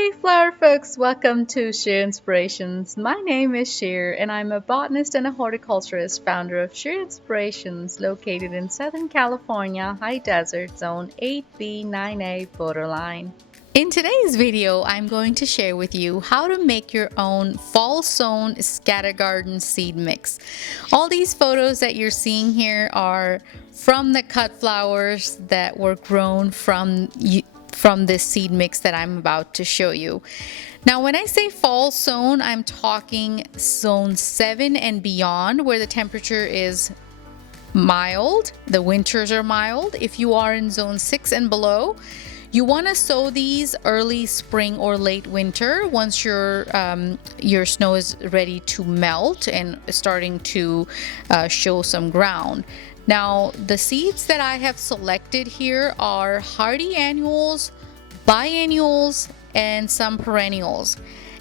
Hey flower folks, welcome to Sheer Inspirations. My name is Sheer and I'm a botanist and a horticulturist, founder of Sheer Inspirations, located in Southern California, high desert zone 8B9A borderline. In today's video, I'm going to share with you how to make your own fall sown scatter garden seed mix. All these photos that you're seeing here are from the cut flowers that were grown from this seed mix that I'm about to show you. Now, when I say fall sown, I'm talking zone 7 and beyond, where the temperature is mild, the winters are mild. If you are in zone 6 and below, you want to sow these early spring or late winter once your snow is ready to melt and starting to show some ground. Now, the seeds that I have selected here are hardy annuals, biennials, and some perennials.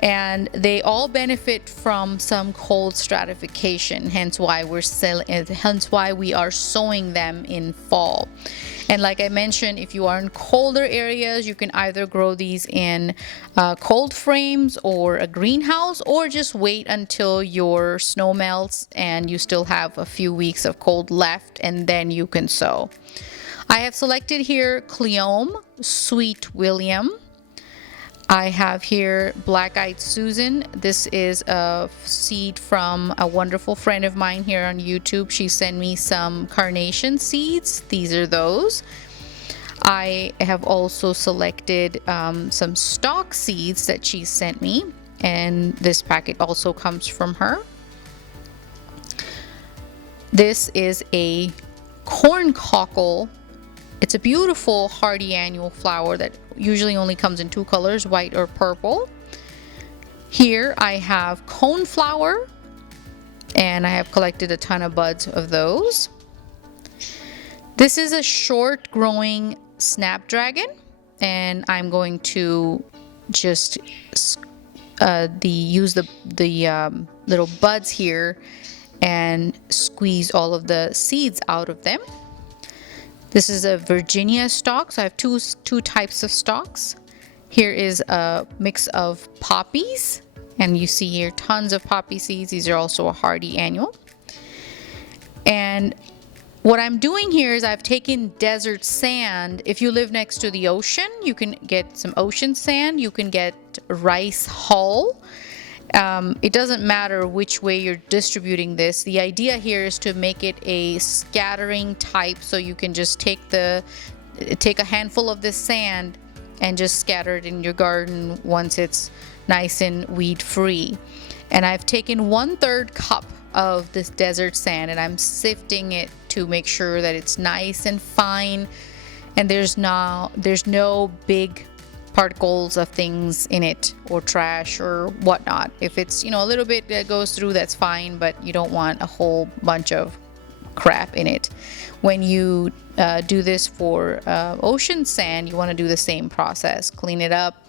And they all benefit from some cold stratification, hence why we are sowing them in fall. And like I mentioned, if you are in colder areas, you can either grow these in cold frames or a greenhouse, or just wait until your snow melts and you still have a few weeks of cold left, and then you can sow. I have selected here Cleome, Sweet William. I have here Black-Eyed Susan. This is a seed from a wonderful friend of mine here on YouTube. She sent me some carnation seeds. These are those. I have also selected some stock seeds that she sent me, and this packet also comes from her. This is a corn cockle. It's a beautiful hardy annual flower that usually only comes in two colors, white or purple. Here I have coneflower, and I have collected a ton of buds of those. This is a short growing snapdragon, and I'm going to just use the little buds here and squeeze all of the seeds out of them. This is a Virginia stalk, so I have two types of stalks. Here is a mix of poppies, and you see here tons of poppy seeds. These are also a hardy annual. And what I'm doing here is I've taken desert sand. If you live next to the ocean, you can get some ocean sand. You can get rice hull. It doesn't matter which way you're distributing this. The idea here is to make it a scattering type, so you can just take a handful of this sand and just scatter it in your garden once it's nice and weed free. And I've taken 1/3 cup of this desert sand, and I'm sifting it to make sure that it's nice and fine, and there's no big particles of things in it or trash or whatnot. If it's a little bit that goes through, that's fine, but you don't want a whole bunch of crap in it. When you do this for ocean sand, you want to do the same process. Clean it up.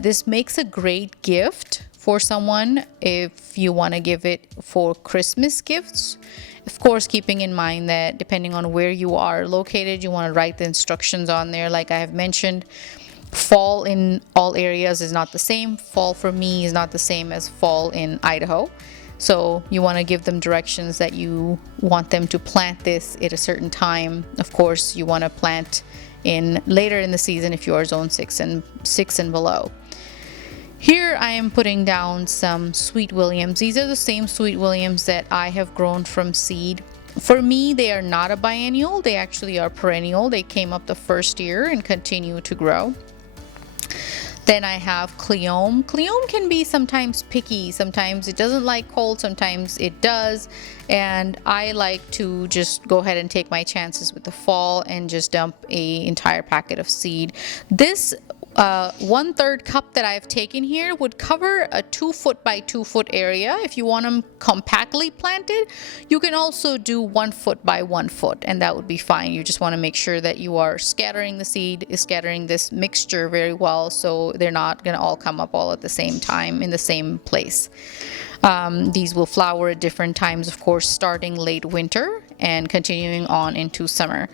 This makes a great gift for someone if you want to give it for Christmas gifts. Of course, keeping in mind that depending on where you are located, you want to write the instructions on there. Like I have mentioned, fall in all areas is not the same. Fall for me is not the same as fall in Idaho. So you want to give them directions that you want them to plant this at a certain time. Of course, you want to plant in later in the season if you are zone 6 and below. Here I am putting down some Sweet Williams. These are the same Sweet Williams that I have grown from seed. For me, they are not a biennial. They actually are perennial. They came up the first year and continue to grow. Then I have Cleome. Cleome can be sometimes picky. Sometimes it doesn't like cold, sometimes it does. And I like to just go ahead and take my chances with the fall and just dump an entire packet of seed. This 1/3 cup that I've taken here would cover a 2 foot by 2 foot area. If you want them compactly planted, you can also do 1 foot by 1 foot, and that would be fine. You just want to make sure that you are scattering this mixture very well, so they're not going to all come up all at the same time in the same place. These will flower at different times, of course, starting late winter and continuing on into summer.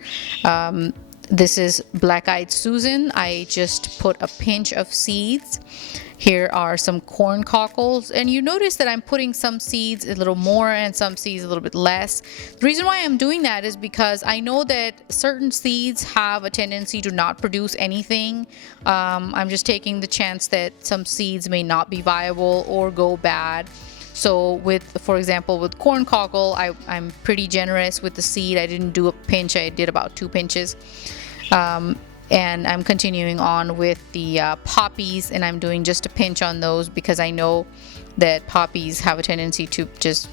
This is black-eyed Susan. I just put a pinch of seeds. Here are some corn cockles, and you notice that I'm putting some seeds a little more and some seeds a little bit less. The reason why I'm doing that is because I know that certain seeds have a tendency to not produce anything. I'm just taking the chance that some seeds may not be viable or go bad. So with, for example, with corn cockle, I'm pretty generous with the seed. I didn't do a pinch, I did about 2 pinches. And I'm continuing on with the poppies, and I'm doing just a pinch on those because I know that poppies have a tendency to just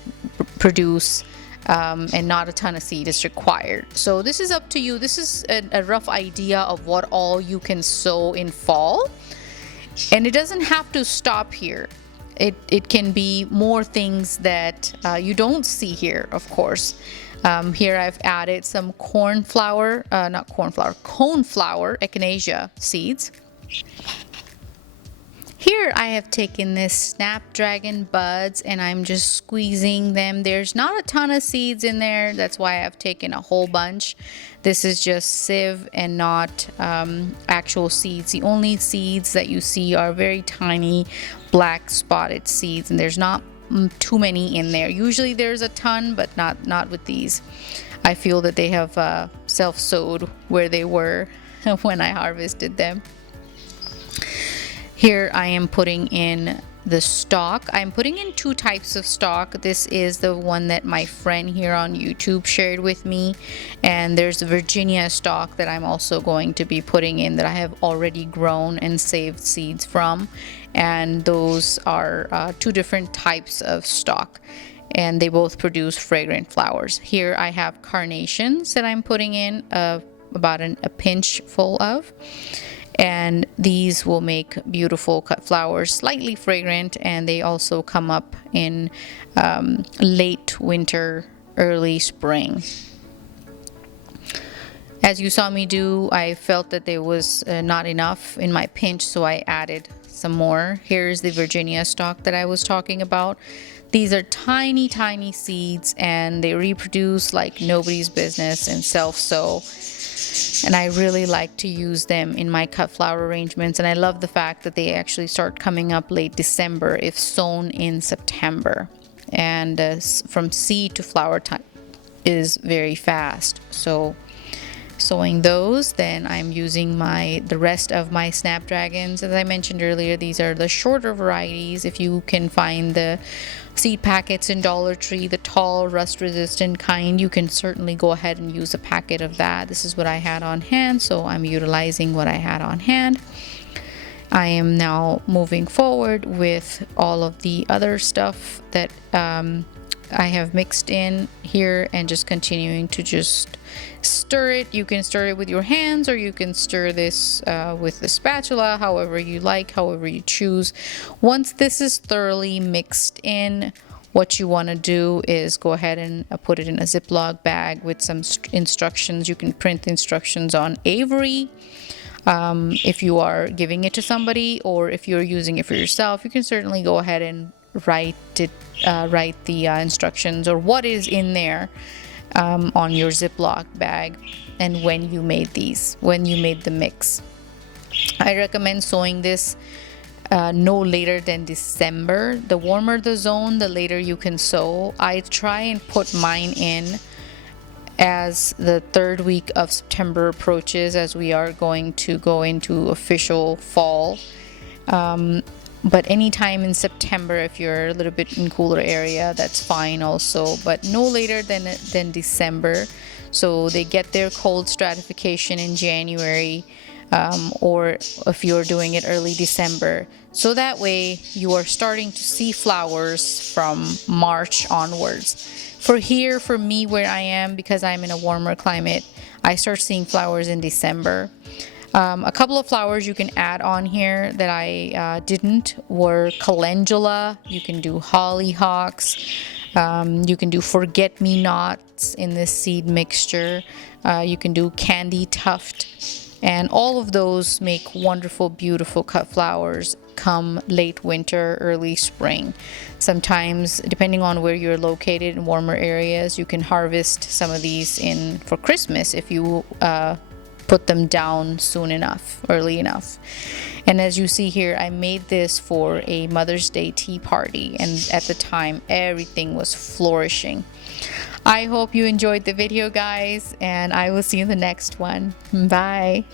produce and not a ton of seed is required. So this is up to you. This is a rough idea of what all you can sow in fall, and it doesn't have to stop here. It can be more things that you don't see here, of course. Here I've added some coneflower echinacea seeds. Here I have taken this snapdragon buds and I'm just squeezing them. There's not a ton of seeds in there. That's why I've taken a whole bunch. This is just sieve and not actual seeds. The only seeds that you see are very tiny black spotted seeds, and there's not too many in there. Usually there's a ton, but not with these. I feel that they have self-sowed where they were when I harvested them. Here I am putting in the stock. I'm putting in 2 types of stock. This is the one that my friend here on YouTube shared with me, and there's the Virginia stock that I'm also going to be putting in that I have already grown and saved seeds from, and those are 2 different types of stock, and they both produce fragrant flowers. Here I have carnations that I'm putting in about a pinch full of, and these will make beautiful cut flowers, slightly fragrant, and they also come up in late winter, early spring. As you saw me do, I felt that there was not enough in my pinch, so I added some more. Here's the Virginia stock that I was talking about. These are tiny seeds, and they reproduce like nobody's business and self-sow. And I really like to use them in my cut flower arrangements, and I love the fact that they actually start coming up late December if sown in September, and from seed to flower time is very fast. So sowing those, then I'm using the rest of my snapdragons. As I mentioned earlier, these are the shorter varieties. If you can find the seed packets in Dollar Tree, the tall rust resistant kind, you can certainly go ahead and use a packet of that. This is what I had on hand, so I'm utilizing what I had on hand. I am now moving forward with all of the other stuff that I have mixed in here, and just continuing to just stir it. You can stir it with your hands, or you can stir this with the spatula, however you like, however you choose. Once this is thoroughly mixed in, what you want to do is go ahead and put it in a Ziploc bag with some instructions. You can print the instructions on Avery if you are giving it to somebody, or if you're using it for yourself, you can certainly go ahead and write the instructions or what is in there on your Ziploc bag, and when you made the mix. I recommend sowing this no later than December. The warmer the zone, the later you can sow. I try and put mine in as the 3rd week of September approaches, as we are going to go into official fall. But anytime in September, if you're a little bit in cooler area, that's fine also, but no later than December. So they get their cold stratification in January, or if you're doing it early December. So that way you are starting to see flowers from March onwards. For me where I am, because I'm in a warmer climate, I start seeing flowers in December. A couple of flowers you can add on here that I didn't were calendula. You can do hollyhocks. You can do forget-me-nots in this seed mixture. You can do candy tuft. And all of those make wonderful, beautiful cut flowers come late winter, early spring. Sometimes, depending on where you're located in warmer areas, you can harvest some of these for Christmas if you put them down soon enough, early enough. And as you see here, I made this for a Mother's Day tea party, and at the time everything was flourishing. I hope you enjoyed the video, guys, and I will see you in the next one. Bye.